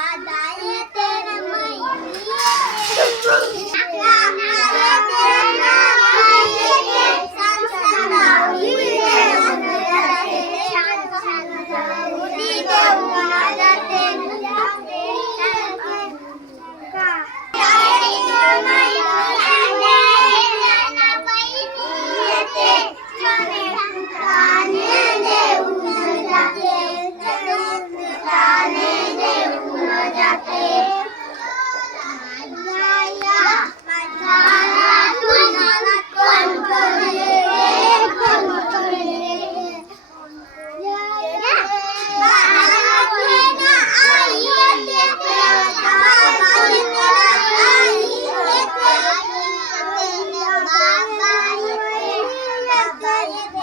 Papai é ter a mãe. Oh,